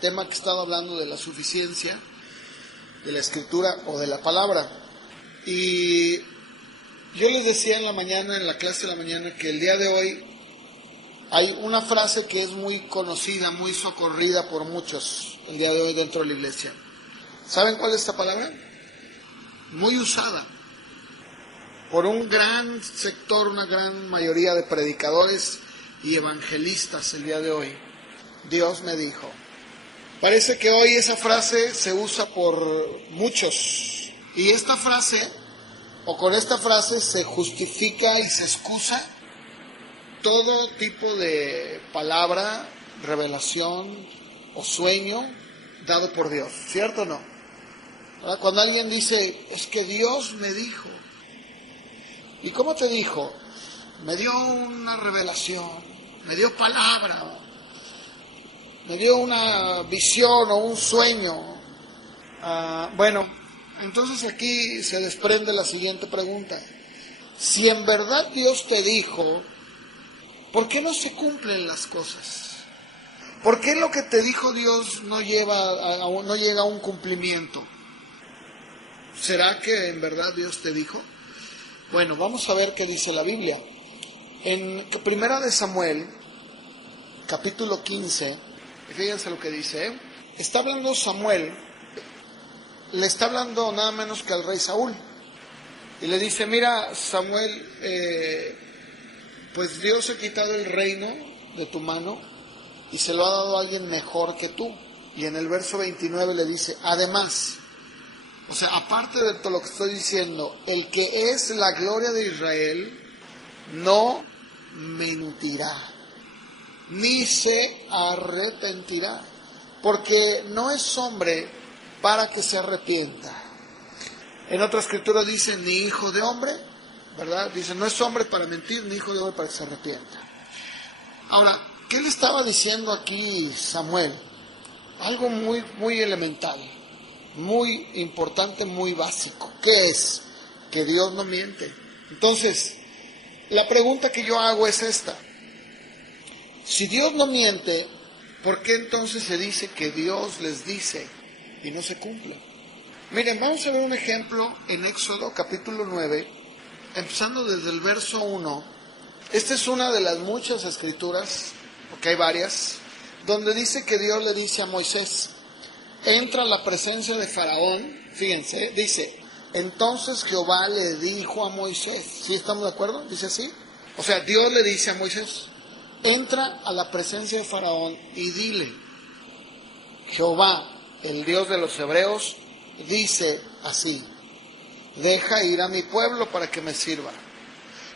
tema que he estado hablando de la suficiencia de la Escritura o de la palabra. Y yo les decía en la mañana, en la clase de la mañana, que el día de hoy hay una frase que es muy conocida, muy socorrida por muchos el día de hoy dentro de la iglesia. ¿Saben cuál es esta palabra? Muy usada por un gran sector, una gran mayoría de predicadores y evangelistas el día de hoy. Dios me dijo. Parece que hoy esa frase se usa por muchos. Y esta frase, o con esta frase, se justifica y se excusa todo tipo de palabra, revelación o sueño dado por Dios. ¿Cierto o no? ¿Verdad? Cuando alguien dice, es que Dios me dijo. ¿Y cómo te dijo? Me dio una revelación, me dio palabra, me dio una visión o un sueño. Bueno, entonces aquí se desprende la siguiente pregunta. Si en verdad Dios te dijo, ¿por qué no se cumplen las cosas? ¿Por qué lo que te dijo Dios no llega a un cumplimiento? ¿Será que en verdad Dios te dijo? Bueno, vamos a ver qué dice la Biblia. En Primera de Samuel, capítulo 15, fíjense lo que dice, está hablando Samuel, le está hablando nada menos que al rey Saúl, y le dice, mira Samuel, pues Dios ha quitado el reino de tu mano y se lo ha dado a alguien mejor que tú. Y en el verso 29 le dice, además, o sea, aparte de todo lo que estoy diciendo, el que es la gloria de Israel no mentirá, ni se arrepentirá, porque no es hombre para que se arrepienta. En otra escritura dice, ni hijo de hombre, ¿verdad? Dice, no es hombre para mentir, ni hijo de hombre para que se arrepienta. Ahora, ¿qué le estaba diciendo aquí Samuel? Algo muy, muy elemental, muy importante, muy básico. ¿Qué es? Que Dios no miente. Entonces, la pregunta que yo hago es esta. Si Dios no miente, ¿por qué entonces se dice que Dios les dice y no se cumple? Miren, vamos a ver un ejemplo en Éxodo capítulo 9, empezando desde el verso 1. Esta es una de las muchas escrituras, porque hay varias, donde dice que Dios le dice a Moisés, entra a la presencia de Faraón, fíjense, dice, entonces Jehová le dijo a Moisés, ¿sí estamos de acuerdo? Dice así. O sea, Dios le dice a Moisés, entra a la presencia de Faraón y dile, Jehová, el Dios de los hebreos, dice así, deja ir a mi pueblo para que me sirva.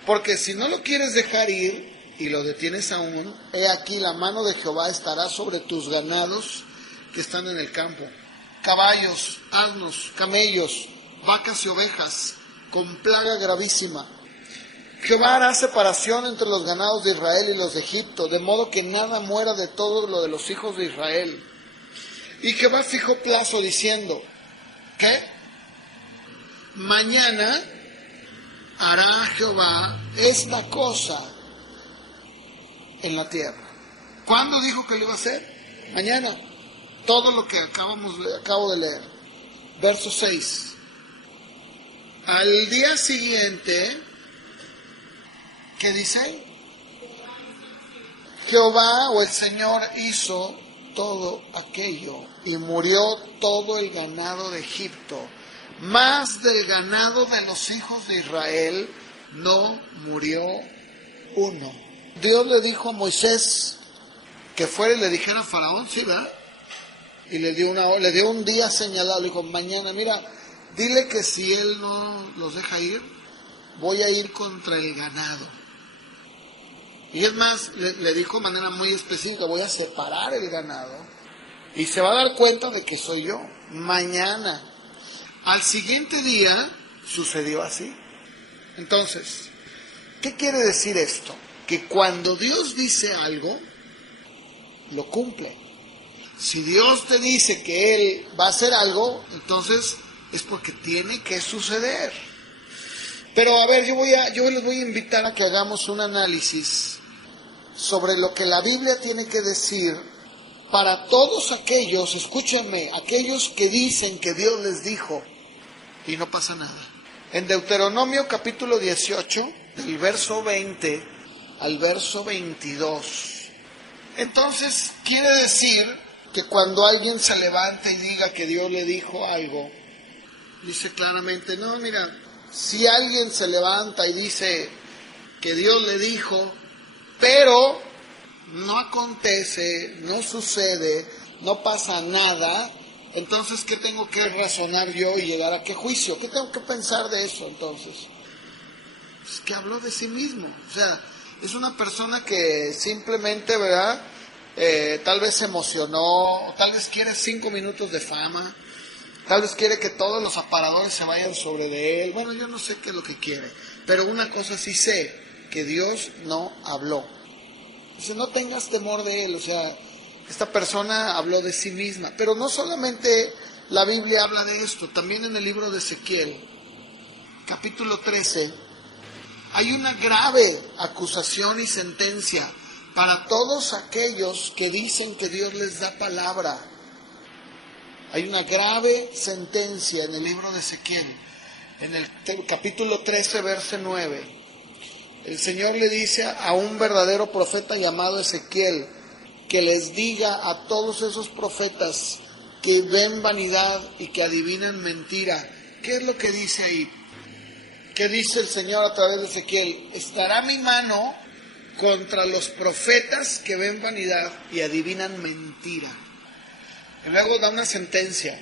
Porque si no lo quieres dejar ir y lo detienes aún, he aquí la mano de Jehová estará sobre tus ganados que están en el campo, caballos, asnos, camellos, vacas y ovejas, con plaga gravísima. Jehová hará separación entre los ganados de Israel y los de Egipto, de modo que nada muera de todo lo de los hijos de Israel. Y Jehová fijó plazo diciendo, ¿qué? Mañana hará Jehová esta cosa en la tierra. ¿Cuándo dijo que lo iba a hacer? Mañana. Todo lo que acabo de leer. Verso 6. Al día siguiente, ¿qué dice? Jehová o el Señor hizo todo aquello y murió todo el ganado de Egipto. Más del ganado de los hijos de Israel no murió uno. Dios le dijo a Moisés que fuera y le dijera a Faraón, ¿sí, verdad? Y le dio un día señalado, le dijo, mañana, mira, dile que si él no los deja ir, voy a ir contra el ganado. Y es más, le dijo de manera muy específica, voy a separar el ganado y se va a dar cuenta de que soy yo. Mañana. Al siguiente día sucedió así. Entonces, ¿qué quiere decir esto? Que cuando Dios dice algo, lo cumple. Si Dios te dice que Él va a hacer algo, entonces es porque tiene que suceder. Pero a ver, yo les voy a invitar a que hagamos un análisis sobre lo que la Biblia tiene que decir para todos aquellos, escúchenme, aquellos que dicen que Dios les dijo y no pasa nada. En Deuteronomio capítulo 18, del verso 20 al verso 22. Entonces, quiere decir que cuando alguien se levanta y diga que Dios le dijo algo, dice claramente, no, mira, si alguien se levanta y dice que Dios le dijo, pero no acontece, no sucede, no pasa nada, entonces, ¿qué tengo que razonar yo y llegar a qué juicio? ¿Qué tengo que pensar de eso entonces? Pues que habló de sí mismo, o sea, es una persona que simplemente, ¿verdad? Tal vez se emocionó, tal vez quiere 5 minutos de fama, tal vez quiere que todos los aparadores se vayan sobre de él. Bueno, yo no sé qué es lo que quiere, pero una cosa sí sé, que Dios no habló. Dice, no tengas temor de él, o sea, esta persona habló de sí misma. Pero no solamente la Biblia habla de esto, también en el libro de Ezequiel, capítulo 13, hay una grave acusación y sentencia para todos aquellos que dicen que Dios les da palabra. Hay una grave sentencia en el libro de Ezequiel, en el capítulo 13, verso 9. El Señor le dice a un verdadero profeta llamado Ezequiel que les diga a todos esos profetas que ven vanidad y que adivinan mentira. ¿Qué es lo que dice ahí? ¿Qué dice el Señor a través de Ezequiel? Estará mi mano contra los profetas que ven vanidad y adivinan mentira. Y luego da una sentencia.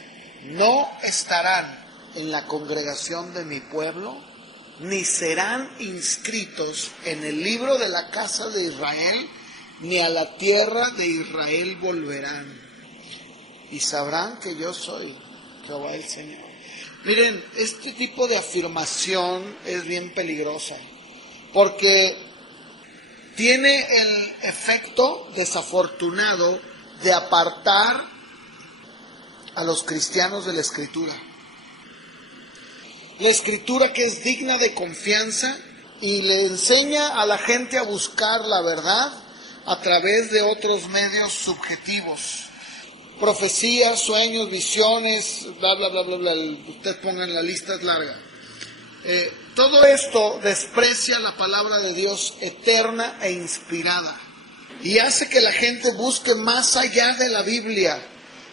No estarán en la congregación de mi pueblo, ni serán inscritos en el libro de la casa de Israel, ni a la tierra de Israel volverán. Y sabrán que yo soy Jehová el Señor. Miren, este tipo de afirmación es bien peligrosa, porque tiene el efecto desafortunado de apartar a los cristianos de la Escritura. La Escritura que es digna de confianza y le enseña a la gente a buscar la verdad a través de otros medios subjetivos. Profecías, sueños, visiones, bla, bla, bla, bla, bla. Ustedes pongan la lista, es larga. Todo esto desprecia la palabra de Dios eterna e inspirada y hace que la gente busque más allá de la Biblia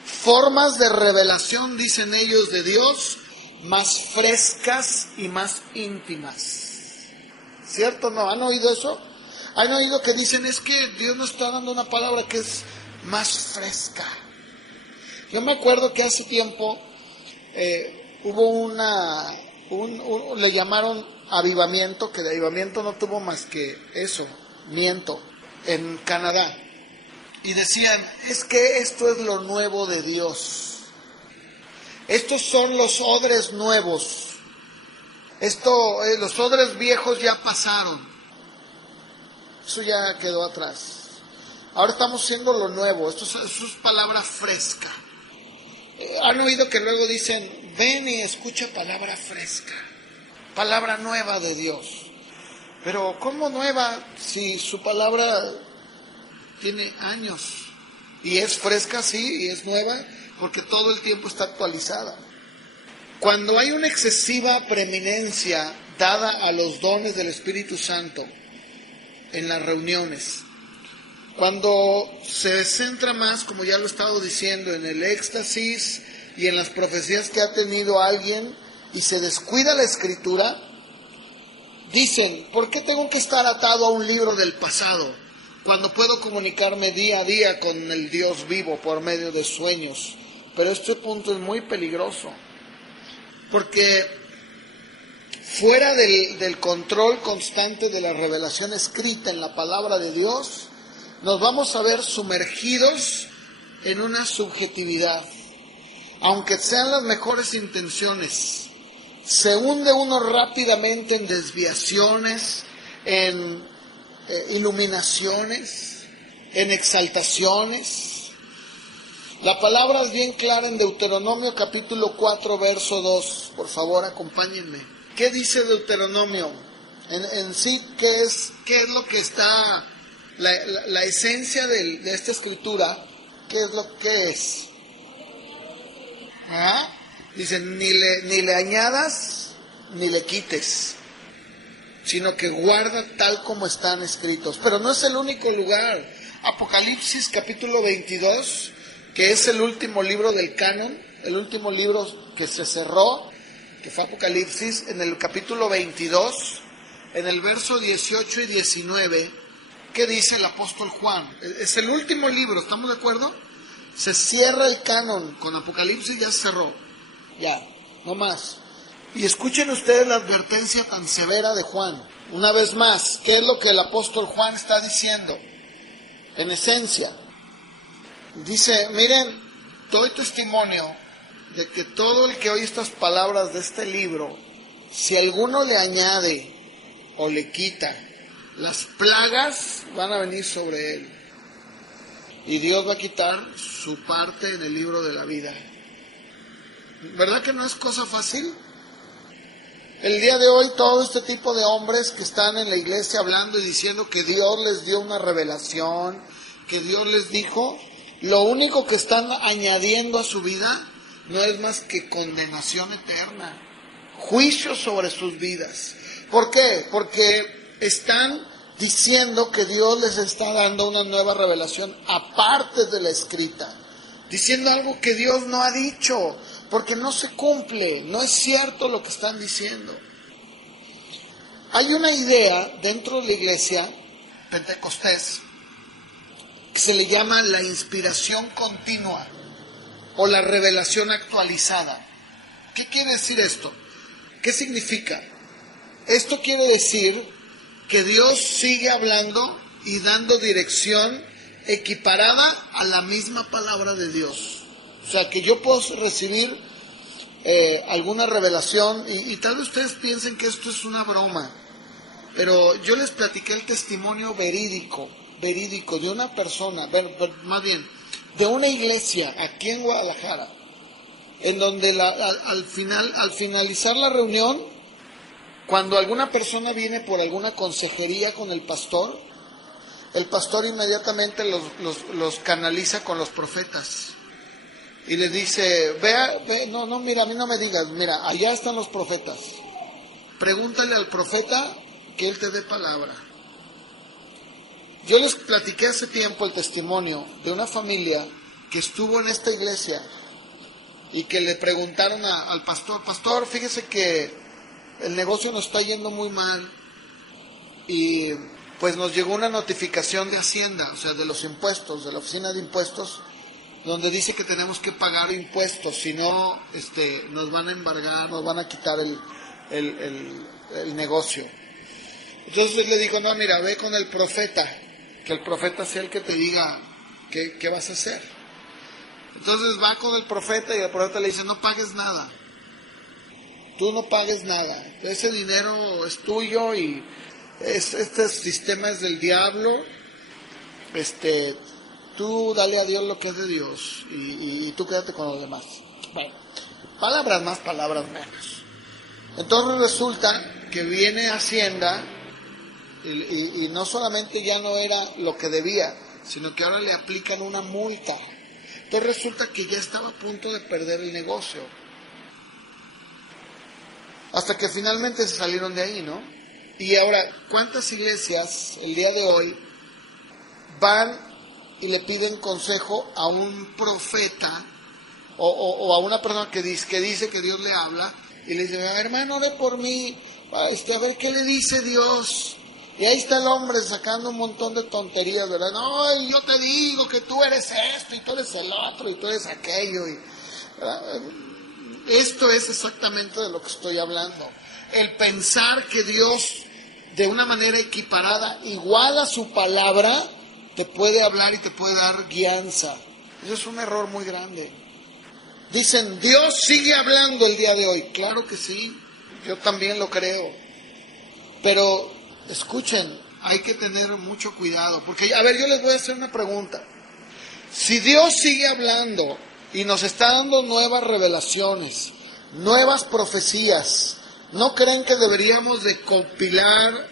formas de revelación, dicen ellos, de Dios más frescas y más íntimas. ¿Cierto? ¿No? ¿Han oído eso? ¿Han oído que dicen es que Dios nos está dando una palabra que es más fresca? Yo me acuerdo que hace tiempo hubo le llamaron avivamiento, que de avivamiento no tuvo más que eso, en Canadá. Y decían, es que esto es lo nuevo de Dios. Estos son los odres nuevos. Los odres viejos ya pasaron. Eso ya quedó atrás. Ahora estamos haciendo lo nuevo. Eso es palabra fresca. Han oído que luego dicen, ven y escucha palabra fresca. Palabra nueva de Dios. Pero ¿cómo nueva si su palabra tiene años? Y es fresca, sí, y es nueva, porque todo el tiempo está actualizada. Cuando hay una excesiva preeminencia dada a los dones del Espíritu Santo en las reuniones, cuando se centra más, como ya lo he estado diciendo, en el éxtasis y en las profecías que ha tenido alguien y se descuida la Escritura, dicen, ¿por qué tengo que estar atado a un libro del pasado cuando puedo comunicarme día a día con el Dios vivo por medio de sueños? Pero este punto es muy peligroso, porque fuera del control constante de la revelación escrita en la palabra de Dios, nos vamos a ver sumergidos en una subjetividad. Aunque sean las mejores intenciones, se hunde uno rápidamente en desviaciones, en iluminaciones, en exaltaciones. La palabra es bien clara en Deuteronomio capítulo 4, verso 2. Por favor, acompáñenme. ¿Qué dice Deuteronomio? En sí, ¿qué es lo que está, la esencia de esta escritura? ¿qué es lo que es? ¿Ah? Dice, ni le añadas, ni le quites, sino que guarda tal como están escritos. Pero no es el único lugar. Apocalipsis capítulo 22, que es el último libro del canon, el último libro que se cerró, que fue Apocalipsis, en el capítulo 22, en el verso 18 y 19, ¿qué dice el apóstol Juan? Es el último libro, ¿estamos de acuerdo? Se cierra el canon con Apocalipsis, ya se cerró, ya, no más. Y escuchen ustedes la advertencia tan severa de Juan. Una vez más, ¿qué es lo que el apóstol Juan está diciendo? En esencia, dice, miren, doy testimonio de que todo el que oye estas palabras de este libro, si alguno le añade o le quita, las plagas van a venir sobre él. Y Dios va a quitar su parte en el libro de la vida. ¿Verdad que no es cosa fácil? El día de hoy todo este tipo de hombres que están en la iglesia hablando y diciendo que Dios les dio una revelación, que Dios les dijo, lo único que están añadiendo a su vida no es más que condenación eterna, juicio sobre sus vidas. ¿Por qué? Porque están diciendo que Dios les está dando una nueva revelación aparte de la escrita, diciendo algo que Dios no ha dicho, porque no se cumple, no es cierto lo que están diciendo. Hay una idea dentro de la iglesia pentecostés que se le llama la inspiración continua o la revelación actualizada. ¿Qué quiere decir esto? ¿Qué significa? Esto quiere decir que Dios sigue hablando y dando dirección equiparada a la misma palabra de Dios. O sea, que yo puedo recibir alguna revelación y tal vez ustedes piensen que esto es una broma, pero yo les platiqué el testimonio verídico de una persona, más bien, de una iglesia aquí en Guadalajara, en donde al finalizar la reunión, cuando alguna persona viene por alguna consejería con el pastor inmediatamente los canaliza con los profetas. Y le dice, mira, a mí no me digas, mira, allá están los profetas. Pregúntale al profeta que él te dé palabra. Yo les platiqué hace tiempo el testimonio de una familia que estuvo en esta iglesia y que le preguntaron al pastor, fíjese que el negocio nos está yendo muy mal y pues nos llegó una notificación de Hacienda, o sea, de los impuestos, de la oficina de impuestos, donde dice que tenemos que pagar impuestos, si no nos van a embargar, nos van a quitar el negocio. Entonces le dijo, no, mira, ve con el profeta, que el profeta sea el que te diga qué vas a hacer. Entonces va con el profeta y el profeta le dice, no pagues nada, tú no pagues nada, ese dinero es tuyo y este sistema es del diablo, tú dale a Dios lo que es de Dios y tú quédate con los demás. Bueno, palabras más, palabras menos. Entonces resulta que viene Hacienda y no solamente ya no era lo que debía, sino que ahora le aplican una multa. Entonces resulta que ya estaba a punto de perder el negocio. Hasta que finalmente se salieron de ahí, ¿no? Y ahora, ¿cuántas iglesias el día de hoy van y le piden consejo a un profeta o a una persona que dice que Dios le habla y le dice, hermano, ore por mí, a ver qué le dice Dios? Y ahí está el hombre sacando un montón de tonterías, ¿verdad? No, y yo te digo que tú eres esto y tú eres el otro y tú eres aquello. Esto es exactamente de lo que estoy hablando. El pensar que Dios, de una manera equiparada, igual a su palabra, te puede hablar y te puede dar guianza. Eso es un error muy grande. Dicen, Dios sigue hablando el día de hoy. Claro que sí, yo también lo creo. Pero, escuchen, hay que tener mucho cuidado. Porque, a ver, yo les voy a hacer una pregunta. Si Dios sigue hablando y nos está dando nuevas revelaciones, nuevas profecías, ¿no creen que deberíamos de compilar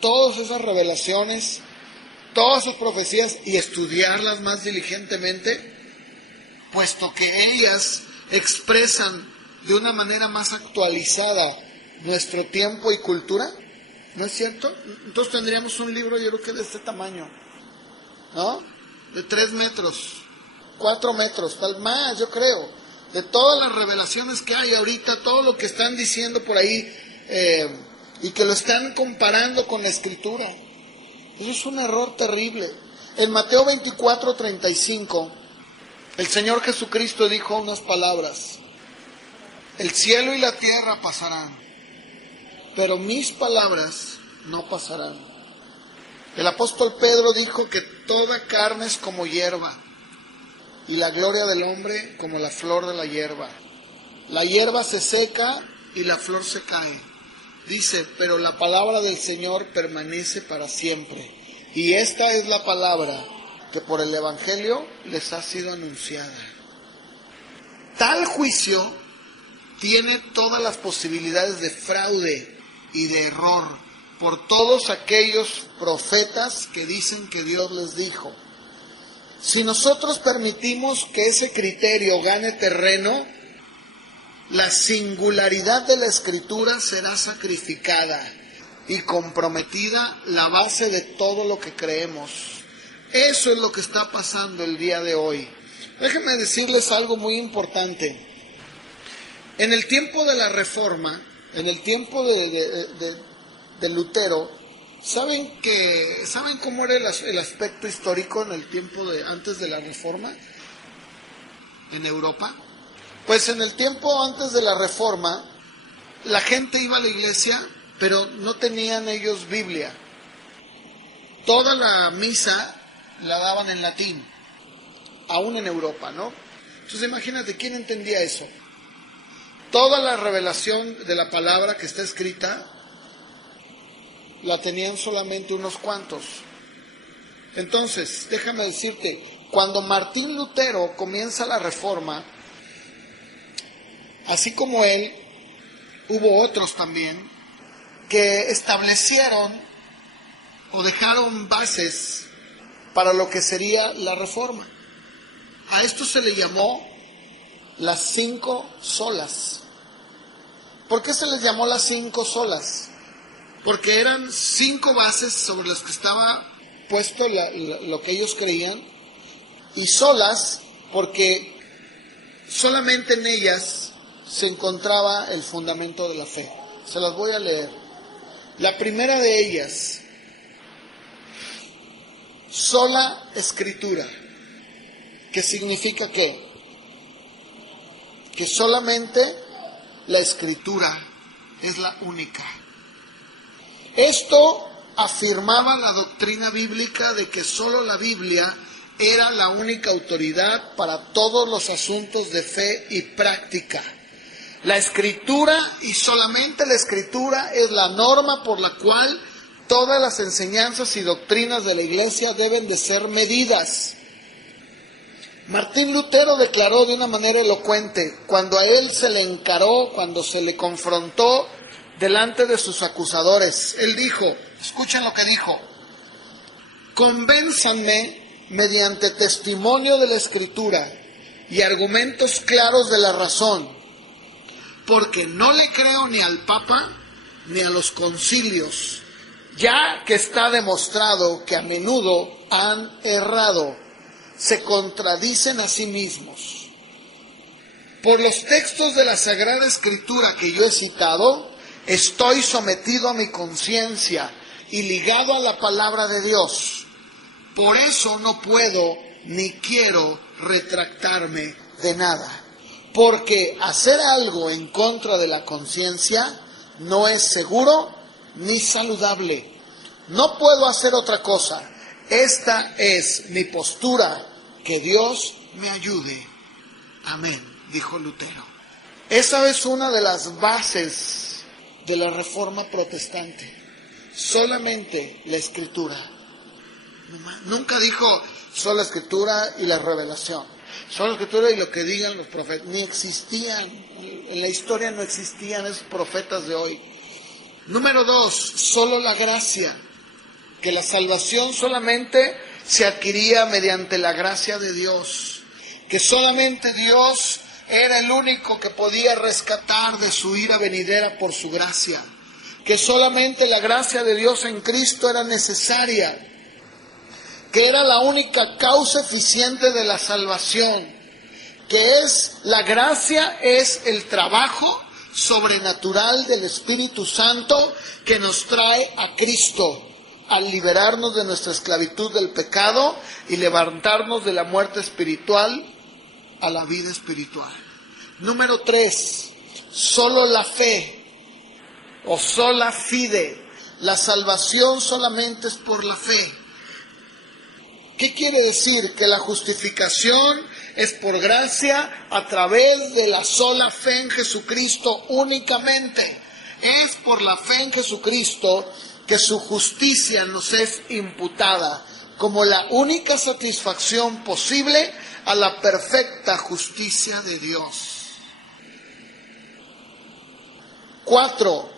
todas esas revelaciones todas sus profecías y estudiarlas más diligentemente, puesto que ellas expresan de una manera más actualizada nuestro tiempo y cultura, ¿no es cierto? Entonces tendríamos un libro, yo creo que de este tamaño, ¿no? De 3 metros, 4 metros, tal más, yo creo, de todas las revelaciones que hay ahorita, todo lo que están diciendo por ahí, y que lo están comparando con la Escritura. Eso es un error terrible. En Mateo 24:35, el Señor Jesucristo dijo unas palabras: el cielo y la tierra pasarán, pero mis palabras no pasarán. El apóstol Pedro dijo que toda carne es como hierba, y la gloria del hombre como la flor de la hierba. La hierba se seca y la flor se cae. Dice, pero la palabra del Señor permanece para siempre. Y esta es la palabra que por el Evangelio les ha sido anunciada. Tal juicio tiene todas las posibilidades de fraude y de error por todos aquellos profetas que dicen que Dios les dijo. Si nosotros permitimos que ese criterio gane terreno, la singularidad de la Escritura será sacrificada y comprometida la base de todo lo que creemos. Eso es lo que está pasando el día de hoy. Déjenme decirles algo muy importante. En el tiempo de la Reforma, en el tiempo de Lutero, ¿saben cómo era el aspecto histórico en el tiempo antes de la Reforma en Europa? Pues en el tiempo antes de la Reforma, la gente iba a la iglesia, pero no tenían ellos Biblia. Toda la misa la daban en latín, aún en Europa, ¿no? Entonces imagínate, ¿quién entendía eso? Toda la revelación de la palabra que está escrita la tenían solamente unos cuantos. Entonces, déjame decirte, cuando Martín Lutero comienza la Reforma, así como él, hubo otros también que establecieron o dejaron bases para lo que sería la Reforma. A esto se le llamó las 5 solas. ¿Por qué se les llamó las 5 solas? Porque eran 5 bases sobre las que estaba puesto lo que ellos creían, y solas porque solamente en ellas se encontraba el fundamento de la fe. Se las voy a leer. La primera de ellas: sola escritura. ¿Qué significa qué? Que solamente la escritura es la única. Esto afirmaba la doctrina bíblica de que solo la Biblia era la única autoridad para todos los asuntos de fe y práctica. La Escritura, y solamente la Escritura, es la norma por la cual todas las enseñanzas y doctrinas de la Iglesia deben de ser medidas. Martín Lutero declaró de una manera elocuente, cuando a él se le encaró, cuando se le confrontó delante de sus acusadores. Él dijo, escuchen lo que dijo: convénzanme mediante testimonio de la Escritura y argumentos claros de la razón, porque no le creo ni al Papa ni a los concilios, ya que está demostrado que a menudo han errado, se contradicen a sí mismos. Por los textos de la Sagrada Escritura que yo he citado, estoy sometido a mi conciencia y ligado a la palabra de Dios. Por eso no puedo ni quiero retractarme de nada, porque hacer algo en contra de la conciencia no es seguro ni saludable. No puedo hacer otra cosa. Esta es mi postura. Que Dios me ayude. Amén, dijo Lutero. Esa es una de las bases de la Reforma protestante. Solamente la Escritura. Nunca dijo solo la Escritura y la revelación. Solo la Escritura y lo que digan los profetas. Ni existían, en la historia no existían esos profetas de hoy. Número 2, solo la gracia. que la salvación solamente se adquiría mediante la gracia de Dios, que solamente Dios era el único que podía rescatar de su ira venidera por su gracia, que solamente la gracia de Dios en Cristo era necesaria, que era la única causa eficiente de la salvación, que es la gracia, es el trabajo sobrenatural del Espíritu Santo que nos trae a Cristo al liberarnos de nuestra esclavitud del pecado y levantarnos de la muerte espiritual a la vida espiritual. Número 3, solo la fe o sola fide. La salvación solamente es por la fe. ¿Qué quiere decir? Que la justificación es por gracia a través de la sola fe en Jesucristo únicamente. Es por la fe en Jesucristo que su justicia nos es imputada como la única satisfacción posible a la perfecta justicia de Dios. 4.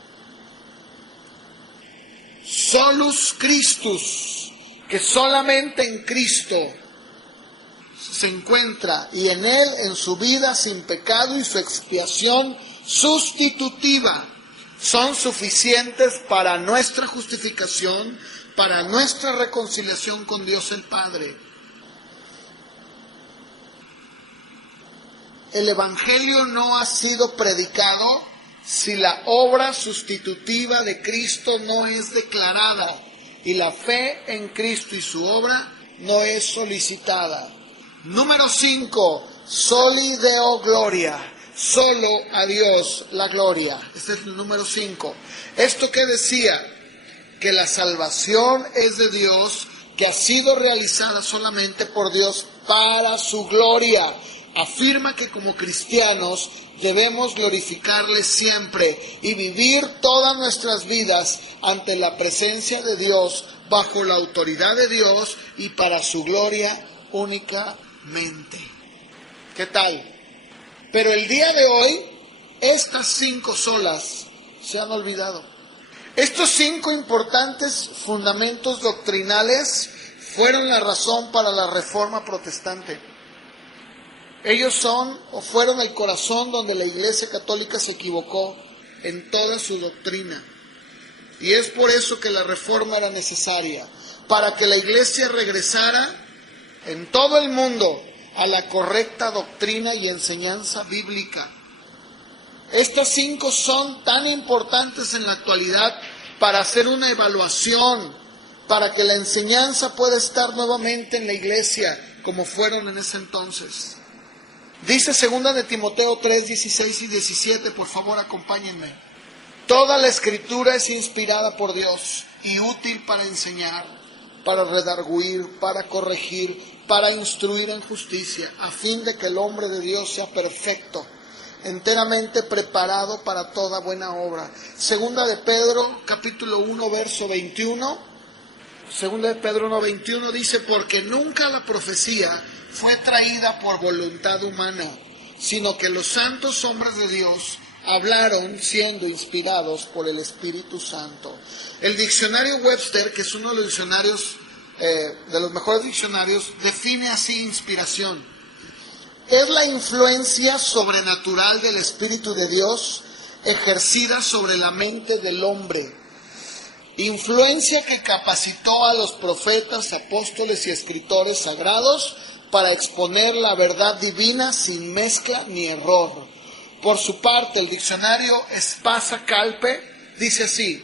Solus Christus, que solamente en Cristo se encuentra y en Él, en su vida sin pecado y su expiación sustitutiva, son suficientes para nuestra justificación, para nuestra reconciliación con Dios el Padre. El Evangelio no ha sido predicado si la obra sustitutiva de Cristo no es declarada y la fe en Cristo y su obra no es solicitada. Número 5, soli Deo gloria, solo a Dios la gloria. Este es el número 5. ¿Esto qué decía? Que la salvación es de Dios, que ha sido realizada solamente por Dios para su gloria. Afirma que como cristianos debemos glorificarle siempre y vivir todas nuestras vidas ante la presencia de Dios, bajo la autoridad de Dios y para su gloria únicamente. ¿Qué tal? Pero el día de hoy, estas 5 solas se han olvidado. Estos 5 importantes fundamentos doctrinales fueron la razón para la Reforma Protestante. Ellos son o fueron el corazón donde la Iglesia Católica se equivocó en toda su doctrina. Y es por eso que la Reforma era necesaria, para que la Iglesia regresara en todo el mundo a la correcta doctrina y enseñanza bíblica. Estas 5 son tan importantes en la actualidad para hacer una evaluación, para que la enseñanza pueda estar nuevamente en la Iglesia como fueron en ese entonces. Dice 2 de Timoteo 3, 16 y 17, por favor acompáñenme. Toda la Escritura es inspirada por Dios y útil para enseñar, para redarguir, para corregir, para instruir en justicia, a fin de que el hombre de Dios sea perfecto, enteramente preparado para toda buena obra. Segunda de Pedro, capítulo 1, verso 21. Segunda de Pedro 1, 21 dice, porque nunca la profecía fue traída por voluntad humana, sino que los santos hombres de Dios hablaron siendo inspirados por el Espíritu Santo. El diccionario Webster, que es uno de los diccionarios, de los mejores diccionarios, define así inspiración: es la influencia sobrenatural del Espíritu de Dios ejercida sobre la mente del hombre. Influencia que capacitó a los profetas, apóstoles y escritores sagrados para exponer la verdad divina sin mezcla ni error. Por su parte, el diccionario Espasa Calpe dice así: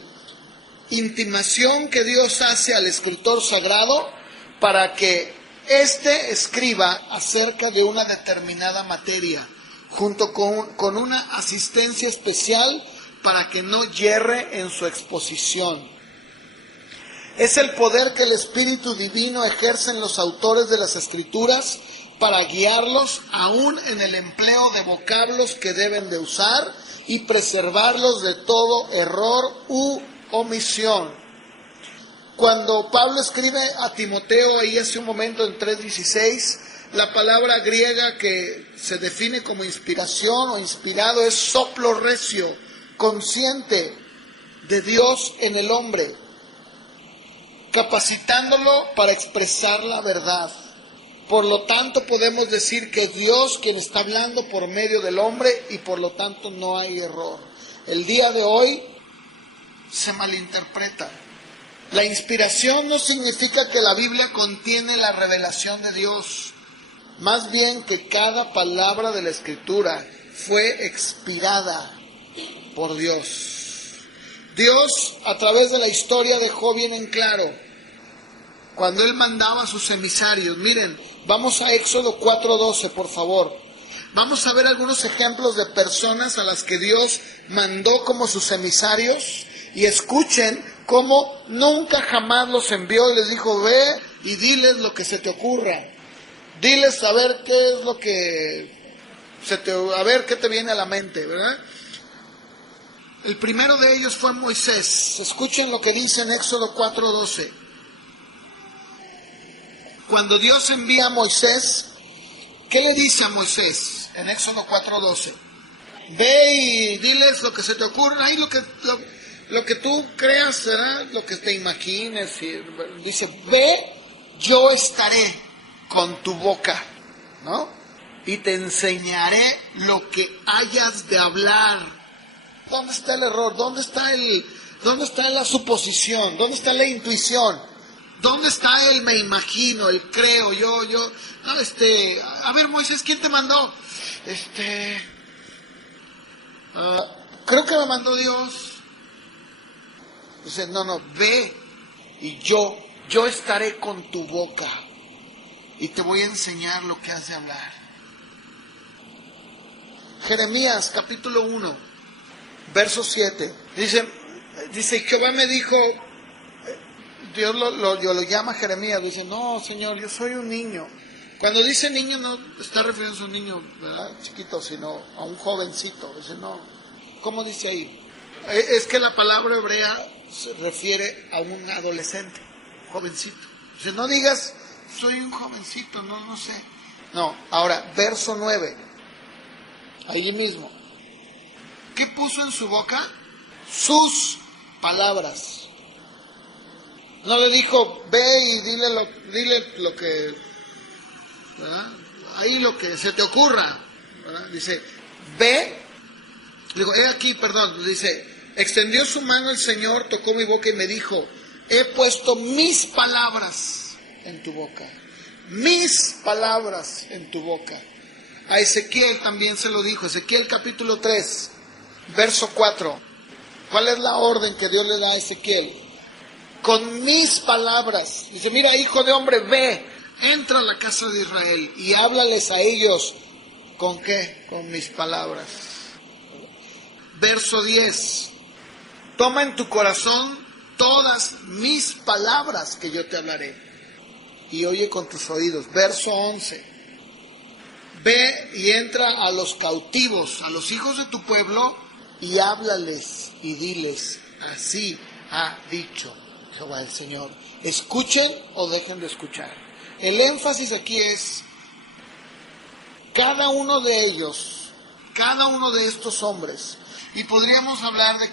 intimación que Dios hace al escritor sagrado para que éste escriba acerca de una determinada materia, junto con una asistencia especial para que no yerre en su exposición. Es el poder que el Espíritu Divino ejerce en los autores de las Escrituras para guiarlos aún en el empleo de vocablos que deben de usar y preservarlos de todo error u omisión. Cuando Pablo escribe a Timoteo ahí hace un momento en 3:16, la palabra griega que se define como inspiración o inspirado es soplo recio, consciente de Dios en el hombre. capacitándolo para expresar la verdad. Por lo tanto, podemos decir que Dios quien está hablando por medio del hombre y por lo tanto no hay error. El día de hoy se malinterpreta. La inspiración no significa que la Biblia contiene la revelación de Dios. Más bien que cada palabra de la Escritura fue expirada por Dios. Dios, a través de la historia, dejó bien en claro cuando Él mandaba a sus emisarios. Miren, vamos a Éxodo 4:12, por favor. Vamos a ver algunos ejemplos de personas a las que Dios mandó como sus emisarios. Y escuchen cómo nunca jamás los envió y les dijo, ve y diles lo que se te ocurra. Diles a ver qué es lo que a ver qué te viene a la mente, ¿verdad? El primero de ellos fue Moisés. Escuchen lo que dice en Éxodo 4:12. Cuando Dios envía a Moisés, ¿qué le dice a Moisés? En Éxodo 4:12. Ve y diles lo que se te ocurra, ahí lo que tú creas, ¿verdad? Lo que te imagines. Dice, ve, yo estaré con tu boca, ¿no? Y te enseñaré lo que hayas de hablar. ¿Dónde está el error? ¿Dónde está la suposición? ¿Dónde está la intuición? ¿Dónde está el me imagino, el creo, yo? No, a ver, Moisés, ¿quién te mandó? Creo que me mandó Dios. Dice, no, ve y yo estaré con tu boca y te voy a enseñar lo que has de hablar. Jeremías capítulo 1, verso 7. Dice, Jehová me dijo, Dios lo llama Jeremías, dice, no, Señor, yo soy un niño. Cuando dice niño no está refiriéndose a un niño, ¿verdad?, chiquito, sino a un jovencito. Dice, no, ¿cómo dice ahí? Es que la palabra hebrea se refiere a un adolescente, jovencito. Dice, no digas, soy un jovencito, no sé. No, ahora, verso 9, ahí mismo. ¿Qué puso en su boca? Sus palabras. No le dijo, ve y dile lo que, ¿verdad?, ahí lo que se te ocurra, ¿verdad? Dice, ve, digo, dice, extendió su mano el Señor, tocó mi boca y me dijo, he puesto mis palabras en tu boca. Mis palabras en tu boca. A Ezequiel también se lo dijo. Ezequiel capítulo 3, verso 4. ¿Cuál es la orden que Dios le da a Ezequiel? Con mis palabras. Dice, mira, hijo de hombre, ve, entra a la casa de Israel y háblales a ellos. ¿Con qué? Con mis palabras. Verso 10. Toma en tu corazón todas mis palabras que yo te hablaré y oye con tus oídos. Verso 11. Ve y entra a los cautivos, a los hijos de tu pueblo, y háblales y diles, así ha dicho Jehová el Señor. Escuchen o dejen de escuchar. El énfasis aquí es, cada uno de ellos, cada uno de estos hombres, y podríamos hablar de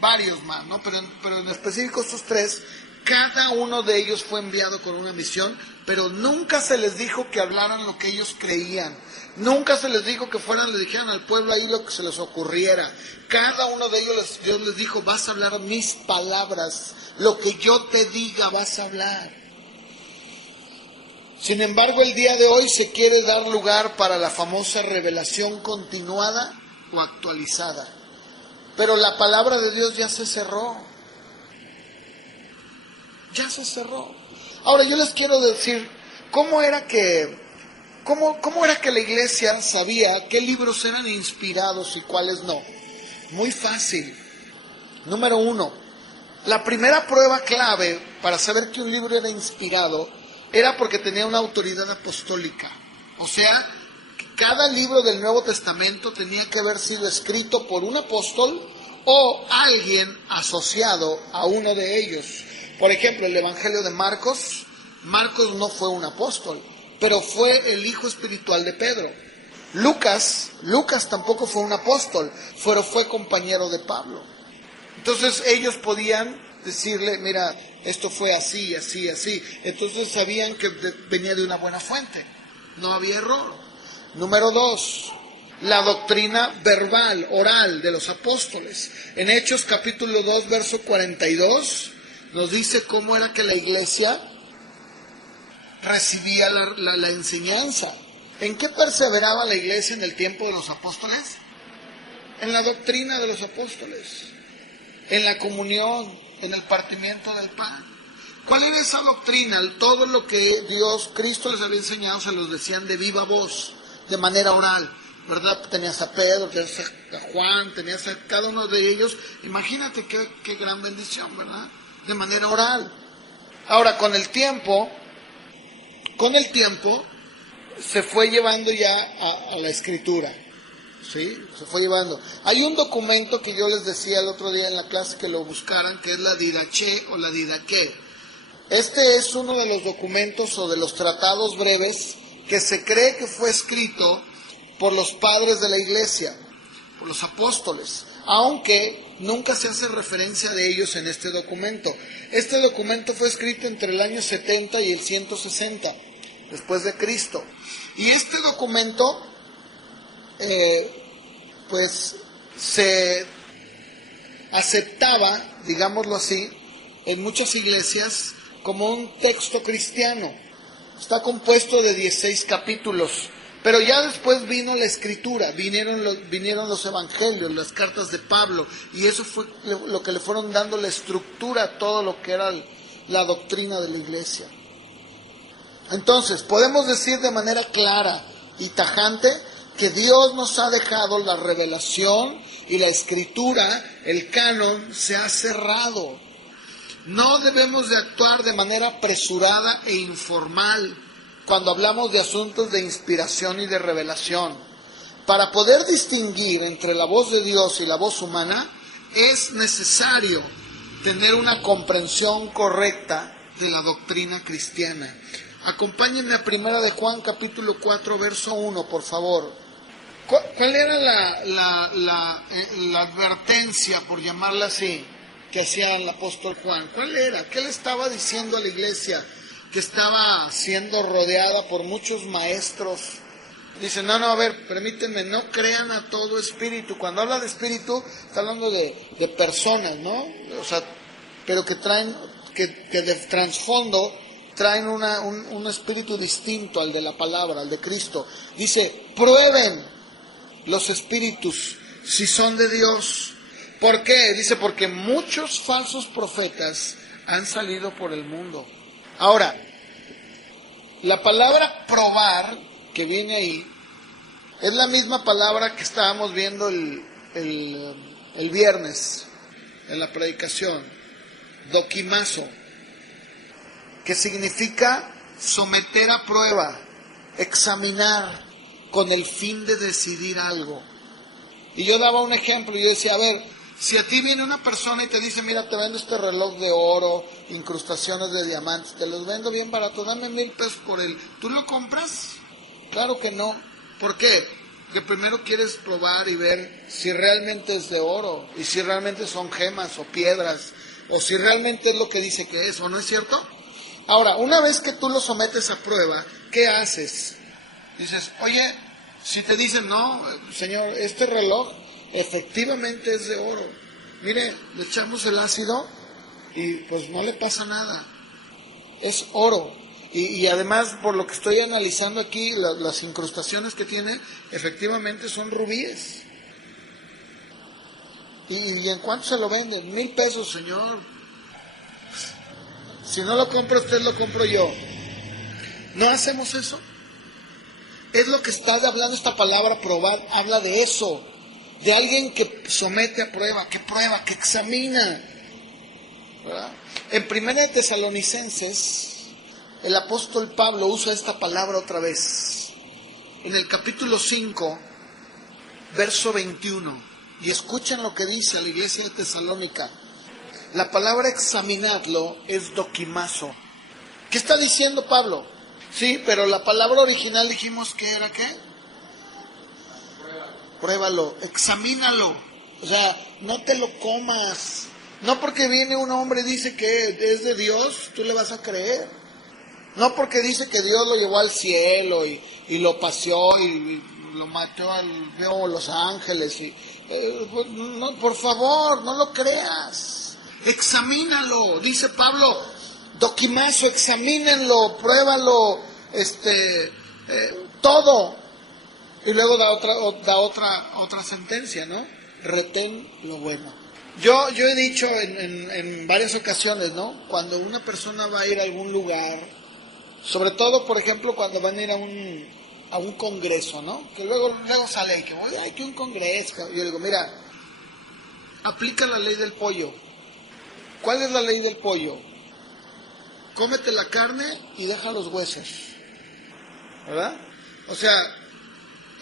varios más, ¿no? Pero en específico estos tres, cada uno de ellos fue enviado con una misión, pero nunca se les dijo que hablaran lo que ellos creían. Nunca se les dijo que le dijeran al pueblo ahí lo que se les ocurriera. Cada uno de ellos, Dios les dijo, vas a hablar mis palabras, lo que yo te diga vas a hablar. Sin embargo, el día de hoy se quiere dar lugar para la famosa revelación continuada o actualizada. Pero la palabra de Dios ya se cerró. Ya se cerró. Ahora yo les quiero decir, ¿cómo era que la iglesia sabía qué libros eran inspirados y cuáles no? Muy fácil. Número 1, la primera prueba clave para saber que un libro era inspirado era porque tenía una autoridad apostólica. O sea, cada libro del Nuevo Testamento tenía que haber sido escrito por un apóstol o alguien asociado a uno de ellos. Por ejemplo, el Evangelio de Marcos. Marcos no fue un apóstol, pero fue el hijo espiritual de Pedro. Lucas tampoco fue un apóstol, pero fue compañero de Pablo. Entonces ellos podían decirle, mira, esto fue así, así, así. Entonces sabían que venía de una buena fuente, no había error. Número 2, la doctrina verbal, oral de los apóstoles. En Hechos capítulo 2, verso 42, nos dice cómo era que la iglesia recibía la enseñanza. ¿En qué perseveraba la iglesia en el tiempo de los apóstoles? En la doctrina de los apóstoles, en la comunión, en el partimiento del pan. ¿Cuál era esa doctrina? Todo lo que Dios, Cristo les había enseñado, se los decían de viva voz, de manera oral, ¿verdad? Tenías a Pedro, tenías a Juan, tenías a cada uno de ellos. Imagínate qué gran bendición, ¿verdad? De manera oral. Ahora, con el tiempo, se fue llevando ya a la escritura. Sí, se fue llevando. Hay un documento que yo les decía el otro día en la clase que lo buscaran, que es la Didaché o la Didaqué. Este es uno de los documentos o de los tratados breves que se cree que fue escrito por los padres de la iglesia, por los apóstoles, aunque nunca se hace referencia de ellos en este documento. Este documento fue escrito entre el año 70 y el 160 después de Cristo. Y este documento pues se aceptaba, digámoslo así, en muchas iglesias como un texto cristiano. Está compuesto de 16 capítulos, pero ya después vino la escritura, vinieron los evangelios, las cartas de Pablo, y eso fue lo que le fueron dando la estructura a todo lo que era la doctrina de la iglesia. Entonces, podemos decir de manera clara y tajante que Dios nos ha dejado la revelación y la escritura, el canon se ha cerrado. No debemos de actuar de manera apresurada e informal cuando hablamos de asuntos de inspiración y de revelación. Para poder distinguir entre la voz de Dios y la voz humana, es necesario tener una comprensión correcta de la doctrina cristiana. Acompáñenme a 1 de Juan capítulo 4, verso 1, por favor. ¿Cuál era la advertencia, por llamarla así, que hacía el apóstol Juan? ¿Cuál era? ¿Qué le estaba diciendo a la iglesia que estaba siendo rodeada por muchos maestros? Dice, no, a ver, permítanme, no crean a todo espíritu. Cuando habla de espíritu, está hablando de personas, ¿no? O sea, pero que traen, que de trasfondo traen un espíritu distinto al de la palabra, al de Cristo. Dice, prueben los espíritus si son de Dios. ¿Por qué? Dice, porque muchos falsos profetas han salido por el mundo. Ahora, la palabra probar, que viene ahí, es la misma palabra que estábamos viendo el viernes en la predicación, dokimazo, que significa someter a prueba, examinar, con el fin de decidir algo. Y yo daba un ejemplo, yo decía, a ver, si a ti viene una persona y te dice, mira, te vendo este reloj de oro, incrustaciones de diamantes, te los vendo bien barato, dame 1,000 pesos por él, ¿tú lo compras? Claro que no. ¿Por qué? Porque primero quieres probar y ver si realmente es de oro, y si realmente son gemas o piedras, o si realmente es lo que dice que es, ¿o no es cierto? Ahora, una vez que tú lo sometes a prueba, ¿qué haces? Dices, oye, si te dicen, no, señor, este reloj efectivamente es de oro. Mire, le echamos el ácido y pues no le pasa nada. Es oro. Y además, por lo que estoy analizando aquí, las incrustaciones que tiene, efectivamente son rubíes. ¿Y en cuánto se lo venden? 1,000 pesos, señor. Si no lo compra usted, lo compro yo. ¿No hacemos eso? Es lo que está hablando esta palabra probar, habla de eso, de alguien que somete a prueba, que examina, ¿verdad? En 1 de Tesalonicenses, el apóstol Pablo usa esta palabra otra vez, en el capítulo 5, verso 21, y escuchen lo que dice a la iglesia de Tesalónica. La palabra examinadlo es dokimazo. ¿Qué está diciendo Pablo? Sí, pero la palabra original dijimos que era ¿qué? Pruébalo, examínalo. O sea, no te lo comas, No porque viene un hombre y dice que es de Dios, tú le vas a creer. No porque dice que Dios lo llevó al cielo y lo paseó y lo mató vio los ángeles. No, por favor, no lo creas. Examínalo, dice Pablo, doquimazo, examínenlo, pruébalo, todo. Y luego da otra sentencia, ¿no? Retén lo bueno. Yo he dicho en varias ocasiones, ¿no? Cuando una persona va a ir a algún lugar, sobre todo, por ejemplo, cuando van a ir a un congreso, ¿no? Que luego sale y que voy, hay que un congreso. Yo le digo, mira, aplica la ley del pollo. ¿Cuál es la ley del pollo? Cómete la carne y deja los huesos, ¿verdad? O sea,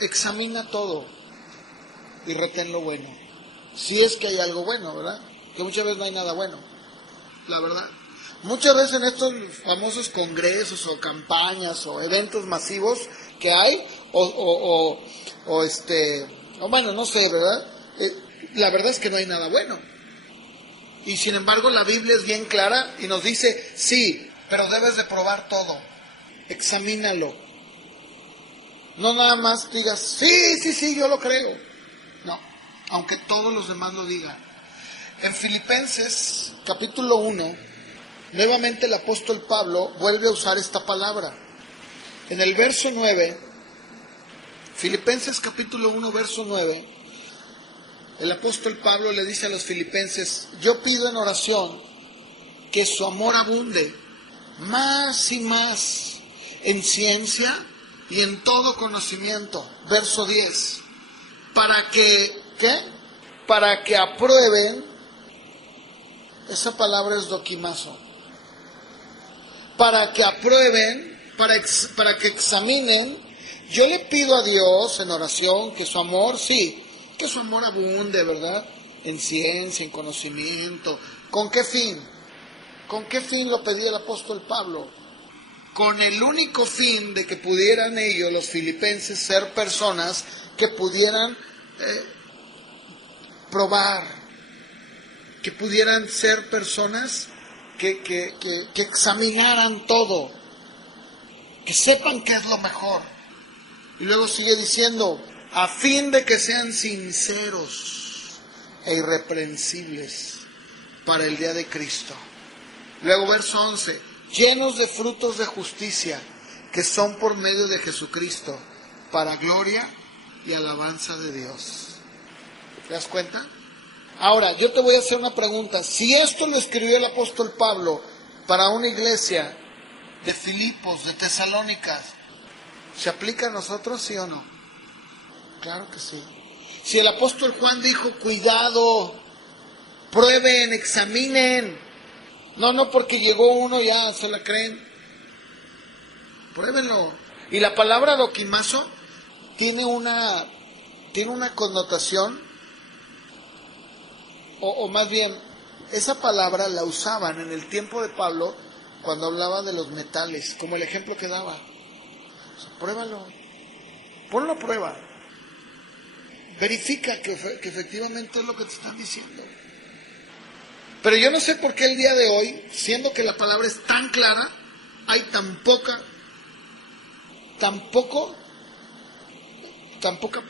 examina todo y retén lo bueno. Si es que hay algo bueno, ¿verdad? Que muchas veces no hay nada bueno, la verdad. Muchas veces en estos famosos congresos o campañas o eventos masivos que hay, o bueno, no sé, ¿verdad? La verdad es que no hay nada bueno. Y sin embargo la Biblia es bien clara y nos dice, sí, pero debes de probar todo. Examínalo. No nada más digas, sí, yo lo creo. No, aunque todos los demás lo digan. En Filipenses capítulo 1, nuevamente el apóstol Pablo vuelve a usar esta palabra. En el verso 9, Filipenses capítulo 1, verso 9, el apóstol Pablo le dice a los filipenses, yo pido en oración que su amor abunde más y más en ciencia y en todo conocimiento. Verso 10, para que, ¿qué? Para que aprueben, esa palabra es doquimazo, para que aprueben, para que examinen. Yo le pido a Dios en oración que su amor, sí, que su amor abunde, ¿verdad? En ciencia, en conocimiento. ¿Con qué fin? ¿Con qué fin lo pedía el apóstol Pablo? Con el único fin de que pudieran ellos, los filipenses, ser personas que pudieran probar, que pudieran ser personas que examinaran todo, que sepan qué es lo mejor. Y luego sigue diciendo, a fin de que sean sinceros e irreprensibles para el día de Cristo. Luego verso 11, llenos de frutos de justicia, que son por medio de Jesucristo, para gloria y alabanza de Dios. ¿Te das cuenta? Ahora, yo te voy a hacer una pregunta. Si esto lo escribió el apóstol Pablo para una iglesia de Filipos, de Tesalónicas, ¿se aplica a nosotros, sí o no? Claro que sí. Si el apóstol Juan dijo, cuidado, prueben, examinen, no porque llegó uno ya se la creen, pruébenlo. Y la palabra doquimazo tiene una connotación, o más bien, esa palabra la usaban en el tiempo de Pablo cuando hablaba de los metales, como el ejemplo que daba. O sea, pruébalo, ponlo a prueba, verifica que efectivamente es lo que te están diciendo. Pero yo no sé por qué el día de hoy, siendo que la palabra es tan clara, hay tan poca